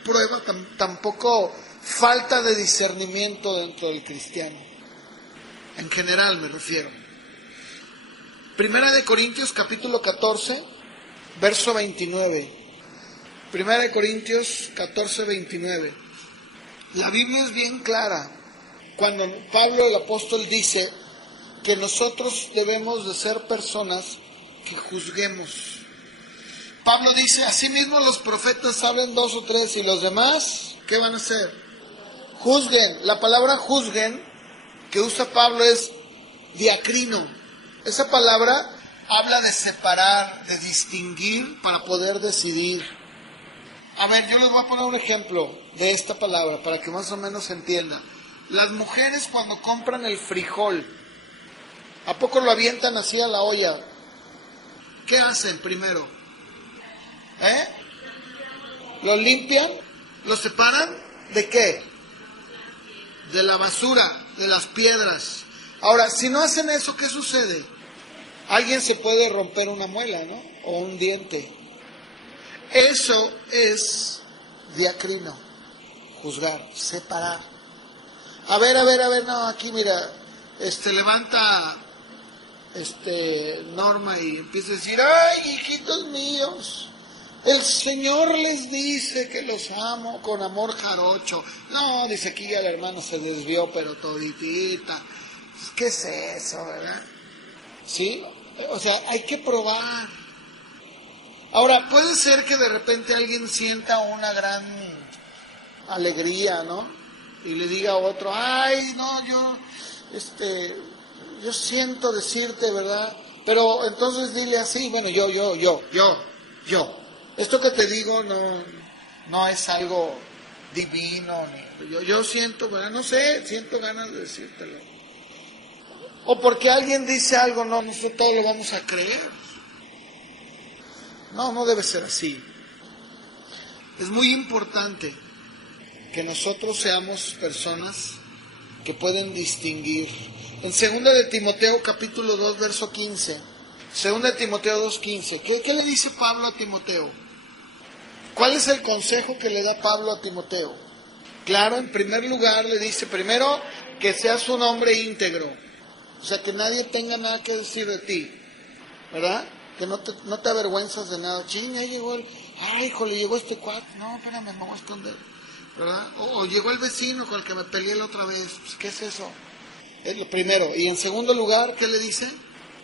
prueba, tan poco falta de discernimiento dentro del cristiano. En general me refiero. Primera de Corintios capítulo 14, verso 29. Primera de Corintios 14, 29. La Biblia es bien clara. Cuando Pablo el apóstol dice que nosotros debemos de ser personas que juzguemos. Pablo dice, asimismo los profetas hablen 2 o 3 y los demás, ¿qué van a hacer? Juzguen. La palabra juzguen que usa Pablo es diacrino. Esa palabra habla de separar, de distinguir para poder decidir. A ver, yo les voy a poner un ejemplo de esta palabra para que más o menos se entienda. Las mujeres cuando compran el frijol, ¿a poco lo avientan así a la olla? ¿Qué hacen primero? ¿Lo limpian? ¿Lo separan? ¿De qué? De la basura, de las piedras. Ahora, si no hacen eso, ¿qué sucede? Alguien se puede romper una muela, ¿no? O un diente. Eso es diacrino, juzgar, separar. A ver, no, aquí mira, levanta Norma y empieza a decir, ay, hijitos míos, el Señor les dice que los amo con amor jarocho. No, dice aquí ya el hermano se desvió, pero toditita. ¿Qué es eso, verdad? ¿Sí? O sea, hay que probar. Ahora, puede ser que de repente alguien sienta una gran alegría, ¿no? Y le diga a otro, ay, no, yo siento decirte, ¿verdad? Pero entonces dile así, bueno, yo. Esto que te digo no es algo divino, ni yo siento, ¿verdad? No sé, siento ganas de decírtelo. O porque alguien dice algo, no todo lo vamos a creer. No debe ser así. Es muy importante que nosotros seamos personas que pueden distinguir. En 2 de Timoteo capítulo 2 verso 15, 2 de Timoteo 2:15, ¿qué le dice Pablo a Timoteo? ¿Cuál es el consejo que le da Pablo a Timoteo? Claro, en primer lugar le dice, primero, que seas un hombre íntegro, o sea, que nadie tenga nada que decir de ti, ¿verdad? Que no te avergüenzas de nada. Ching, ahí llegó llegó este cuate, no, espérame, me voy a esconder, ¿verdad? O llegó el vecino con el que me peleé la otra vez, pues, ¿qué es eso? Es lo primero. Y en segundo lugar, ¿qué le dice?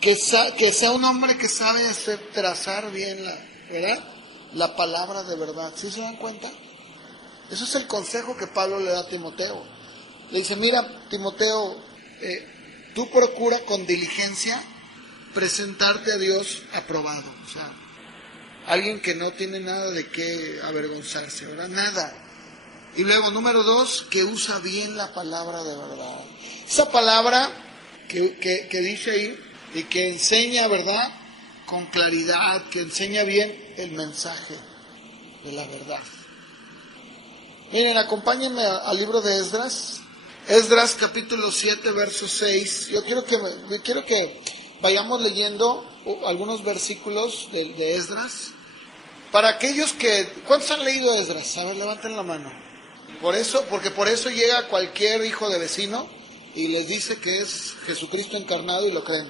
Que sea un hombre que sabe trazar bien la palabra de verdad. ¿Sí se dan cuenta? Eso es el consejo que Pablo le da a Timoteo. Le dice, mira, Timoteo, tú procura con diligencia presentarte a Dios aprobado. O sea, alguien que no tiene nada de qué avergonzarse, ¿verdad? Nada. Y luego, número 2, que usa bien la palabra de verdad. Esa palabra que dice ahí y que enseña, ¿verdad? Con claridad, que enseña bien el mensaje de la verdad. Miren, acompáñenme al libro de Esdras. Esdras capítulo 7, verso 6. Yo quiero que vayamos leyendo algunos versículos de Esdras. Para aquellos ¿cuántos han leído Esdras? A ver, levanten la mano. Porque por eso llega cualquier hijo de vecino y les dice que es Jesucristo encarnado y lo creen,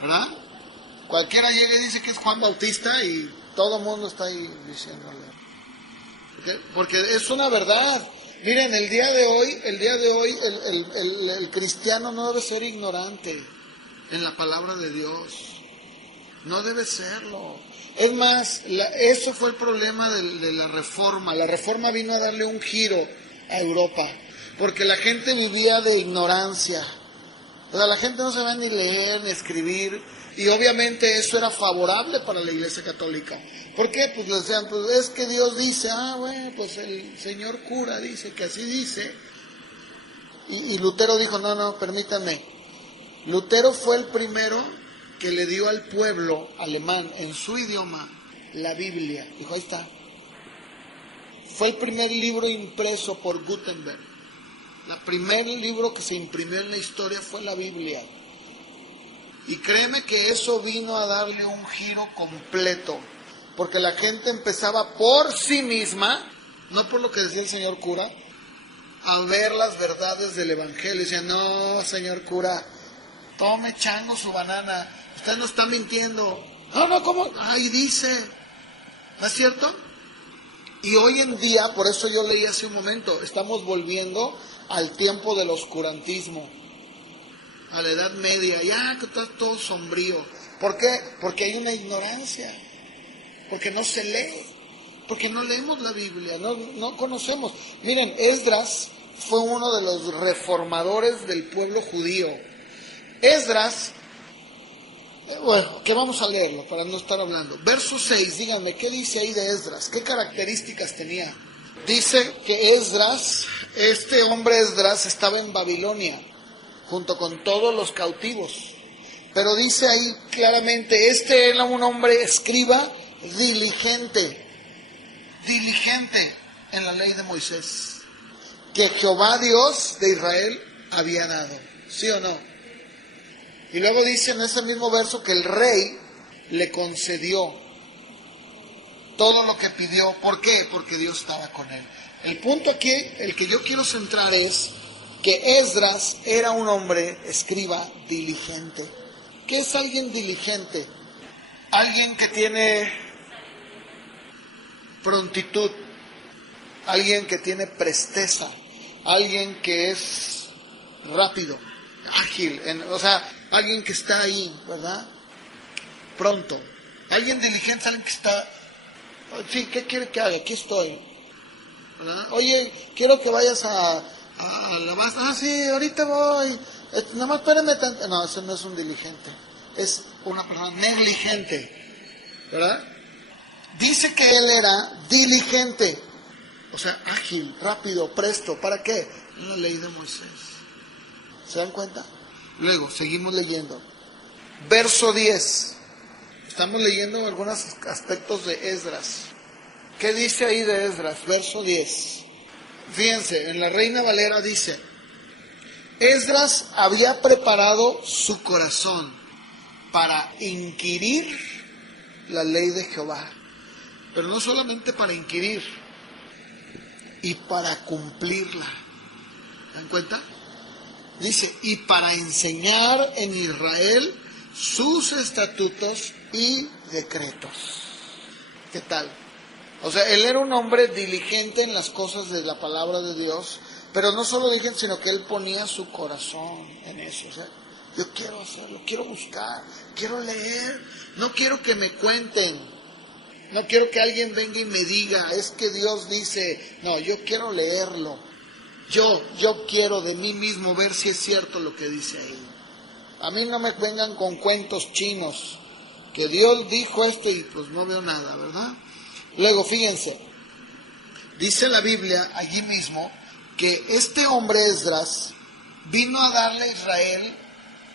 ¿verdad? Cualquiera llega y dice que es Juan Bautista y todo el mundo está ahí diciéndole. Porque es una verdad. Miren, el día de hoy el cristiano no debe ser ignorante en la palabra de Dios. No debe serlo. Es más, eso fue el problema de la Reforma. La Reforma vino a darle un giro a Europa, porque la gente vivía de ignorancia. O sea, la gente no sabía ni leer ni escribir, y obviamente eso era favorable para la Iglesia Católica. ¿Por qué? Pues le decían, pues es que Dios dice, bueno, pues el señor cura dice que así dice. Y Lutero dijo, no, permítanme. Lutero fue el primero que le dio al pueblo alemán, en su idioma, la Biblia. Dijo, ahí está. Fue el primer libro impreso por Gutenberg. El primer libro que se imprimió en la historia fue la Biblia. Y créeme que eso vino a darle un giro completo. Porque la gente empezaba por sí misma, no por lo que decía el señor cura, a ver las verdades del Evangelio. Decían, no, señor cura, tome chango su banana. Usted no está mintiendo. No, ¿cómo? Ahí dice. ¿No es cierto? Y hoy en día, por eso yo leí hace un momento, estamos volviendo al tiempo del oscurantismo, a la Edad Media, ya que está todo sombrío. ¿Por qué? Porque hay una ignorancia, porque no se lee, porque no leemos la Biblia, no conocemos. Miren, Esdras fue uno de los reformadores del pueblo judío. Esdras, bueno, que vamos a leerlo para no estar hablando. Verso 6, díganme, ¿qué dice ahí de Esdras? ¿Qué características tenía? Dice que Esdras, este hombre Esdras, estaba en Babilonia, junto con todos los cautivos. Pero dice ahí claramente, este era un hombre escriba diligente en la ley de Moisés, que Jehová Dios de Israel había dado. ¿Sí o no? Y luego dice en ese mismo verso que el rey le concedió todo lo que pidió. ¿Por qué? Porque Dios estaba con él. El punto aquí, el que yo quiero centrar es que Esdras era un hombre, escriba, diligente. ¿Qué es alguien diligente? Alguien que tiene prontitud, alguien que tiene presteza, alguien que es rápido, ágil, o sea, alguien que está ahí, ¿verdad? Pronto. Alguien diligente, alguien que está, sí, ¿qué quiere que haga? Aquí estoy. ¿Verdad? Oye, quiero que vayas a la base. Ah, sí, ahorita voy. Nada más espérame tanto. No, ese no es un diligente. Es una persona negligente. ¿Verdad? Dice que él era diligente. O sea, ágil, rápido, presto. ¿Para qué? La ley de Moisés. ¿Se dan cuenta? Luego, seguimos leyendo. Verso 10. Estamos leyendo algunos aspectos de Esdras. ¿Qué dice ahí de Esdras? Verso 10. Fíjense, en la Reina Valera dice: Esdras había preparado su corazón para inquirir la ley de Jehová. Pero no solamente para inquirir, y para cumplirla. ¿Se dan cuenta? Dice, y para enseñar en Israel sus estatutos y decretos. ¿Qué tal? O sea, él era un hombre diligente en las cosas de la palabra de Dios, pero no solo diligente, sino que él ponía su corazón en eso. O sea, yo quiero hacerlo, quiero buscar, quiero leer, no quiero que me cuenten, no quiero que alguien venga y me diga, es que Dios dice, no, yo quiero leerlo, yo quiero de mí mismo ver si es cierto lo que dice ahí. A mí no me vengan con cuentos chinos, que Dios dijo esto y pues no veo nada, ¿verdad? Luego, fíjense, dice la Biblia allí mismo que este hombre Esdras vino a darle a Israel,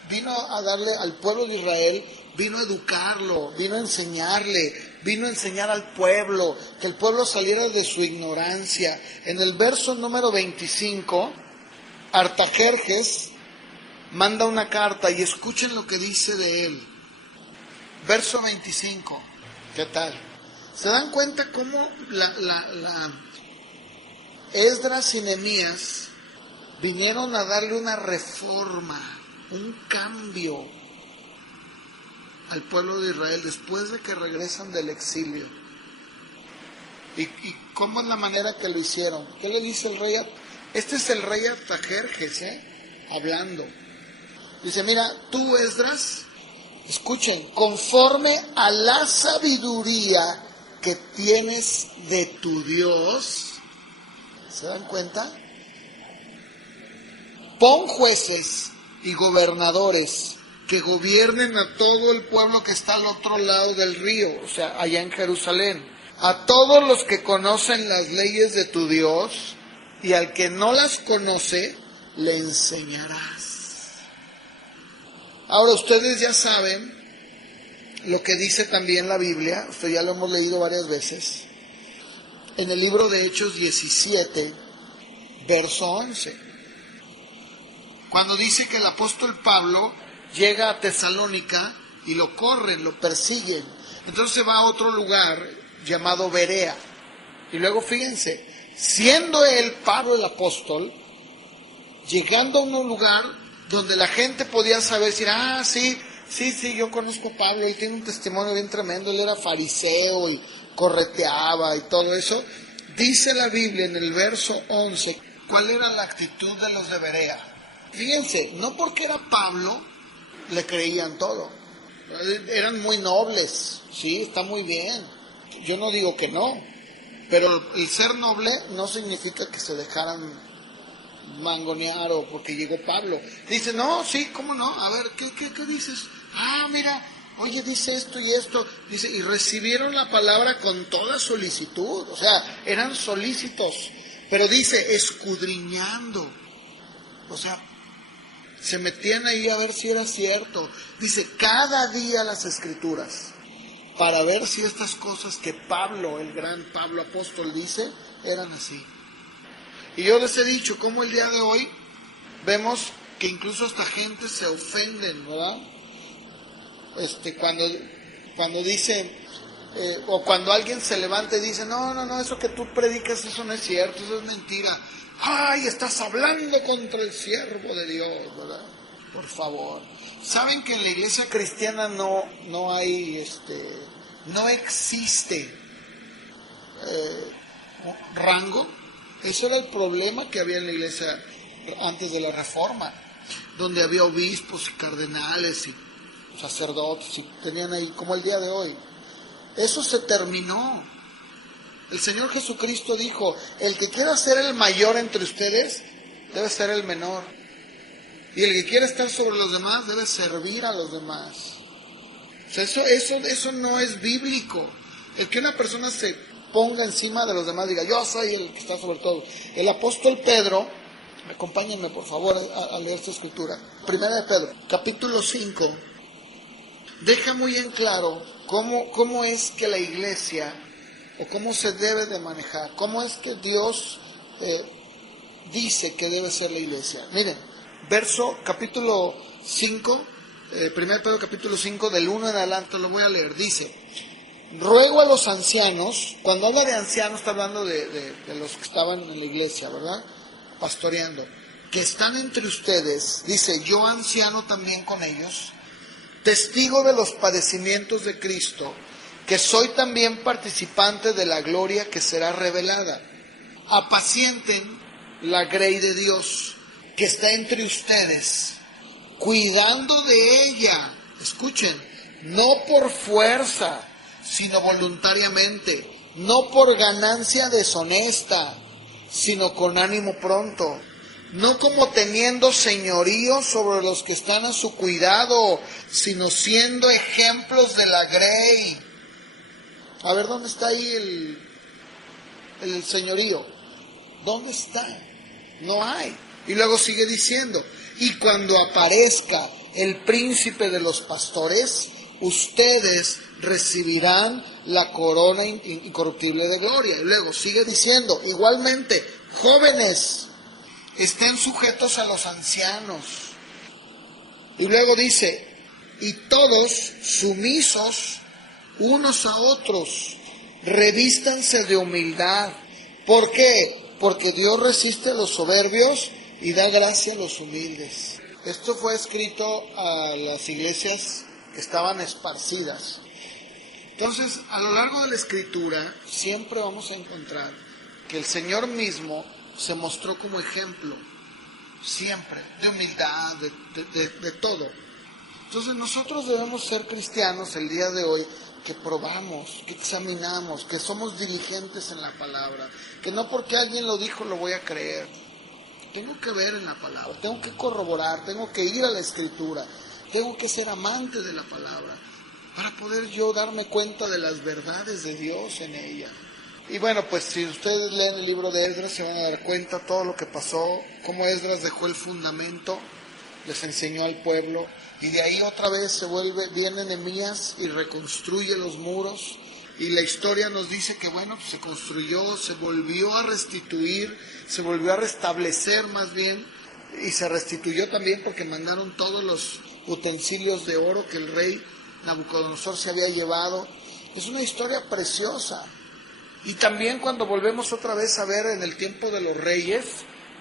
vino a darle al pueblo de Israel, vino a educarlo, vino a enseñarle, vino a enseñar al pueblo, que el pueblo saliera de su ignorancia. En el verso número 25, Artajerjes manda una carta y escuchen lo que dice de él. Verso 25, ¿qué tal? ¿Se dan cuenta cómo Esdras y Nehemías vinieron a darle una reforma, un cambio al pueblo de Israel después de que regresan del exilio? ¿Y cómo es la manera que lo hicieron? ¿Qué le dice el rey? Este es el rey Artajerjes, hablando. Dice, mira, tú Esdras, escuchen, conforme a la sabiduría que tienes de tu Dios, ¿se dan cuenta? Pon jueces y gobernadores que gobiernen a todo el pueblo que está al otro lado del río, o sea, allá en Jerusalén. A todos los que conocen las leyes de tu Dios, y al que no las conoce, le enseñarás. Ahora ustedes ya saben lo que dice también la Biblia, usted ya lo hemos leído varias veces, en el libro de Hechos 17, verso 11, cuando dice que el apóstol Pablo llega a Tesalónica y lo corren, lo persiguen, entonces va a otro lugar llamado Berea, y luego fíjense, siendo él, Pablo el apóstol, llegando a un lugar donde la gente podía saber, decir, sí, yo conozco a Pablo, él tiene un testimonio bien tremendo, él era fariseo y correteaba y todo eso. Dice la Biblia en el verso 11, ¿cuál era la actitud de los de Berea? Fíjense, no porque era Pablo, le creían todo. Eran muy nobles, sí, está muy bien. Yo no digo que no, pero el ser noble no significa que se dejaran mangonear o porque llegó Pablo. Dice, no, sí, ¿cómo no? A ver, ¿qué dices? Mira, oye, dice esto y esto. Dice, y recibieron la palabra con toda solicitud. O sea, eran solícitos. Pero dice, escudriñando. O sea, se metían ahí a ver si era cierto. Dice, cada día las Escrituras, para ver si estas cosas que Pablo, el gran Pablo apóstol, dice, eran así. Y yo les he dicho cómo el día de hoy vemos que incluso hasta gente se ofenden, ¿verdad? Cuando dicen, o cuando alguien se levanta y dice, no, eso que tú predicas, eso no es cierto, eso es mentira. ¡Ay, estás hablando contra el siervo de Dios!, ¿verdad? Por favor. ¿Saben que en la iglesia cristiana no hay, no existe rango? Eso era el problema que había en la iglesia antes de la Reforma, donde había obispos y cardenales y sacerdotes, y tenían ahí, como el día de hoy. Eso se terminó. El Señor Jesucristo dijo, el que quiera ser el mayor entre ustedes, debe ser el menor. Y el que quiera estar sobre los demás, debe servir a los demás. O sea, eso no es bíblico. El que una persona se ponga encima de los demás, diga, yo soy el que está sobre todo. El apóstol Pedro, acompáñenme por favor a leer esta escritura. Primera de Pedro, capítulo 5, deja muy en claro cómo es que la iglesia, o cómo se debe de manejar, cómo es que Dios dice que debe ser la iglesia. Miren, capítulo 5, 1 Pedro capítulo 5, del 1 en adelante, lo voy a leer. Dice, ruego a los ancianos, cuando habla de ancianos está hablando de los que estaban en la iglesia, ¿verdad? Pastoreando, que están entre ustedes, dice, yo anciano también con ellos, testigo de los padecimientos de Cristo, que soy también participante de la gloria que será revelada. Apacienten la grey de Dios, que está entre ustedes, cuidando de ella, escuchen, no por fuerza, sino voluntariamente, no por ganancia deshonesta, sino con ánimo pronto, no como teniendo señorío sobre los que están a su cuidado, sino siendo ejemplos de la grey. A ver, ¿dónde está ahí el señorío? ¿Dónde está? No hay. Y luego sigue diciendo, y cuando aparezca el príncipe de los pastores, ustedes recibirán la corona incorruptible de gloria. Y luego sigue diciendo, igualmente, jóvenes, estén sujetos a los ancianos. Y luego dice, y todos sumisos unos a otros, revístanse de humildad. ¿Por qué? Porque Dios resiste a los soberbios y da gracia a los humildes. Esto fue escrito a las iglesias que estaban esparcidas. Entonces, a lo largo de la Escritura, siempre vamos a encontrar que el Señor mismo se mostró como ejemplo, siempre, de humildad, de todo. Entonces, nosotros debemos ser cristianos el día de hoy, que probamos, que examinamos, que somos diligentes en la palabra, que no porque alguien lo dijo lo voy a creer. Tengo que ver en la palabra, tengo que corroborar, tengo que ir a la Escritura, tengo que ser amante de la palabra, para poder yo darme cuenta de las verdades de Dios en ella. Y bueno, pues si ustedes leen el libro de Esdras se van a dar cuenta todo lo que pasó, cómo Esdras dejó el fundamento, les enseñó al pueblo, y de ahí otra vez viene Nehemías y reconstruye los muros, y la historia nos dice que bueno, pues se construyó, se volvió a restituir, se volvió a restablecer más bien, y se restituyó también porque mandaron todos los utensilios de oro que el rey Nabucodonosor se había llevado. Es una historia preciosa. Y también cuando volvemos otra vez a ver en el tiempo de los reyes,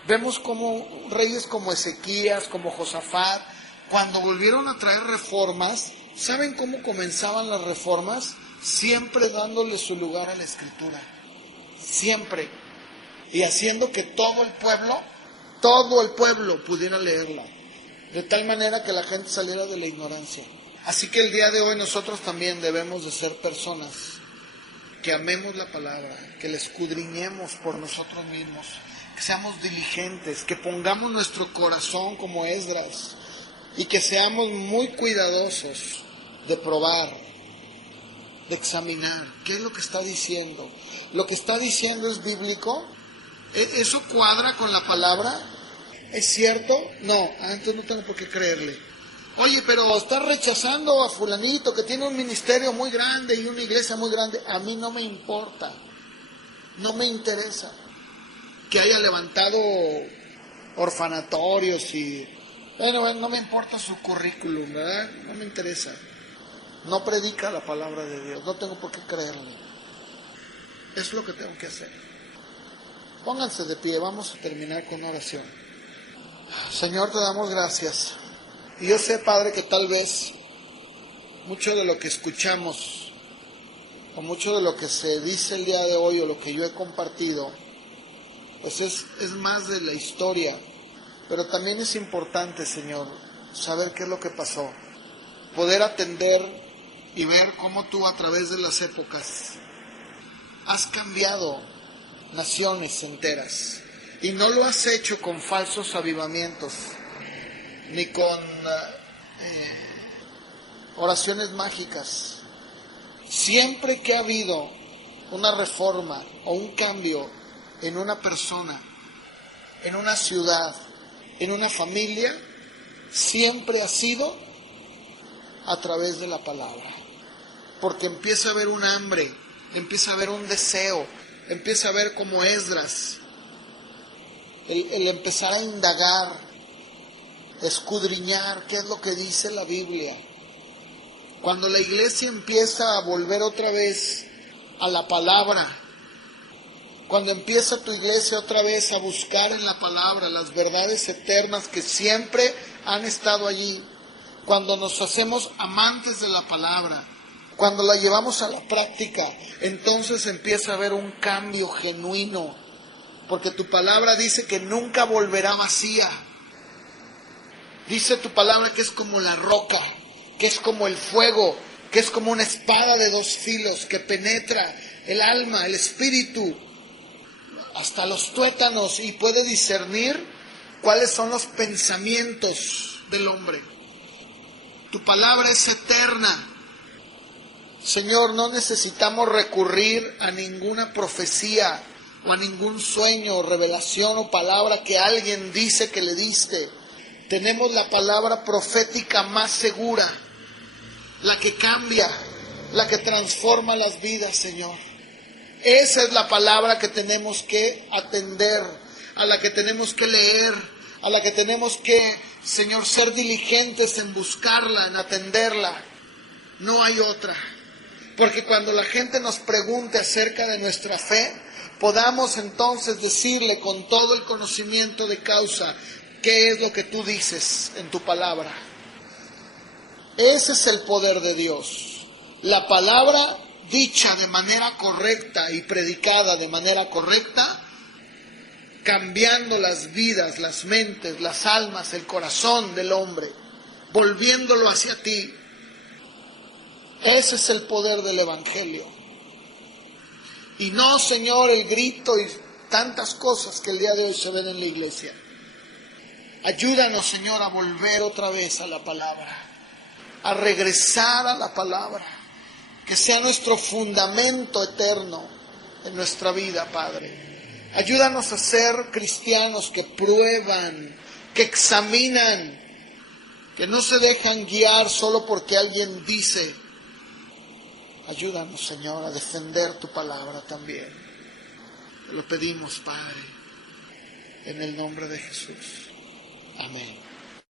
vemos como reyes como Ezequías, como Josafat, cuando volvieron a traer reformas, ¿saben cómo comenzaban las reformas? Siempre dándole su lugar a la Escritura, siempre, y haciendo que todo el pueblo pudiera leerla, de tal manera que la gente saliera de la ignorancia. Así que el día de hoy nosotros también debemos de ser personas que amemos la palabra, que la escudriñemos por nosotros mismos, que seamos diligentes, que pongamos nuestro corazón como Esdras y que seamos muy cuidadosos de probar, de examinar qué es lo que está diciendo. ¿Lo que está diciendo es bíblico? ¿Eso cuadra con la palabra? ¿Es cierto? No, antes no tengo por qué creerle. Oye, pero está rechazando a fulanito que tiene un ministerio muy grande y una iglesia muy grande. A mí no me importa, no me interesa que haya levantado orfanatorios y Bueno, no me importa su currículum, ¿verdad? No me interesa. No predica la palabra de Dios, no tengo por qué creerle. Es lo que tengo que hacer. Pónganse de pie, vamos a terminar con una oración. Señor, te damos gracias. Y yo sé, Padre, que tal vez mucho de lo que escuchamos, o mucho de lo que se dice el día de hoy, o lo que yo he compartido, pues es más de la historia. Pero también es importante, Señor, saber qué es lo que pasó. Poder atender y ver cómo tú a través de las épocas has cambiado naciones enteras. Y no lo has hecho con falsos avivamientos, ni con oraciones mágicas. Siempre que ha habido una reforma o un cambio en una persona, en una ciudad, en una familia, siempre ha sido a través de la palabra. Porque empieza a haber un hambre, empieza a haber un deseo, empieza a haber como Esdras, el empezar a indagar, escudriñar qué es lo que dice la Biblia. Cuando la iglesia empieza a volver otra vez a la palabra, cuando empieza tu iglesia otra vez a buscar en la palabra las verdades eternas que siempre han estado allí, cuando nos hacemos amantes de la palabra, cuando la llevamos a la práctica, entonces empieza a haber un cambio genuino, porque tu palabra dice que nunca volverá vacía. Dice tu palabra que es como la roca, que es como el fuego, que es como una espada de dos filos que penetra el alma, el espíritu, hasta los tuétanos, y puede discernir cuáles son los pensamientos del hombre. Tu palabra es eterna. Señor, no necesitamos recurrir a ninguna profecía o a ningún sueño, revelación o palabra que alguien dice que le diste. Tenemos la palabra profética más segura, la que cambia, la que transforma las vidas, Señor. Esa es la palabra que tenemos que atender, a la que tenemos que leer, a la que tenemos que, Señor, ser diligentes en buscarla, en atenderla. No hay otra. Porque cuando la gente nos pregunte acerca de nuestra fe, podamos entonces decirle con todo el conocimiento de causa qué es lo que tú dices en tu palabra. Ese es el poder de Dios. La palabra dicha de manera correcta y predicada de manera correcta, cambiando las vidas, las mentes, las almas, el corazón del hombre, volviéndolo hacia ti. Ese es el poder del Evangelio. Y no, Señor, el grito y tantas cosas que el día de hoy se ven en la iglesia. Ayúdanos, Señor, a volver otra vez a la palabra, a regresar a la palabra, que sea nuestro fundamento eterno en nuestra vida, Padre. Ayúdanos a ser cristianos que prueban, que examinan, que no se dejan guiar solo porque alguien dice. Ayúdanos, Señor, a defender tu palabra también. Te lo pedimos, Padre, en el nombre de Jesús. Amén.